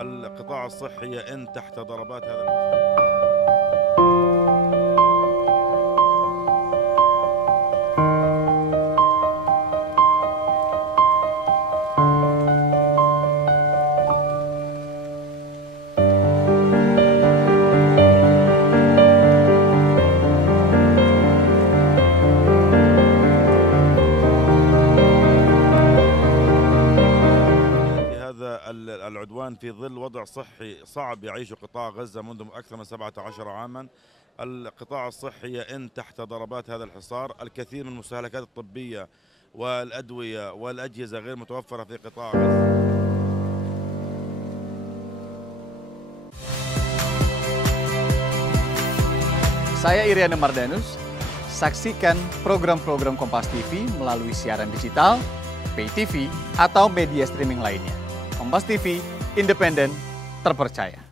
القطاع الصحي يئن تحت ضربات هذا العدوان في ظل وضع صحي صعب يعيشه قطاع غزة منذ أكثر من 17 عاما. القطاع الصحي يئن تحت ضربات هذا الحصار. الكثير من المستهلكات الطبية والأدوية والأجهزة غير متوفرة في قطاع غزة. Saya Iriana Mardanus, saksikan program-program Kompas TV melalui siaran digital, pay TV, atau media streaming lainnya. Kompas TV, independen, terpercaya.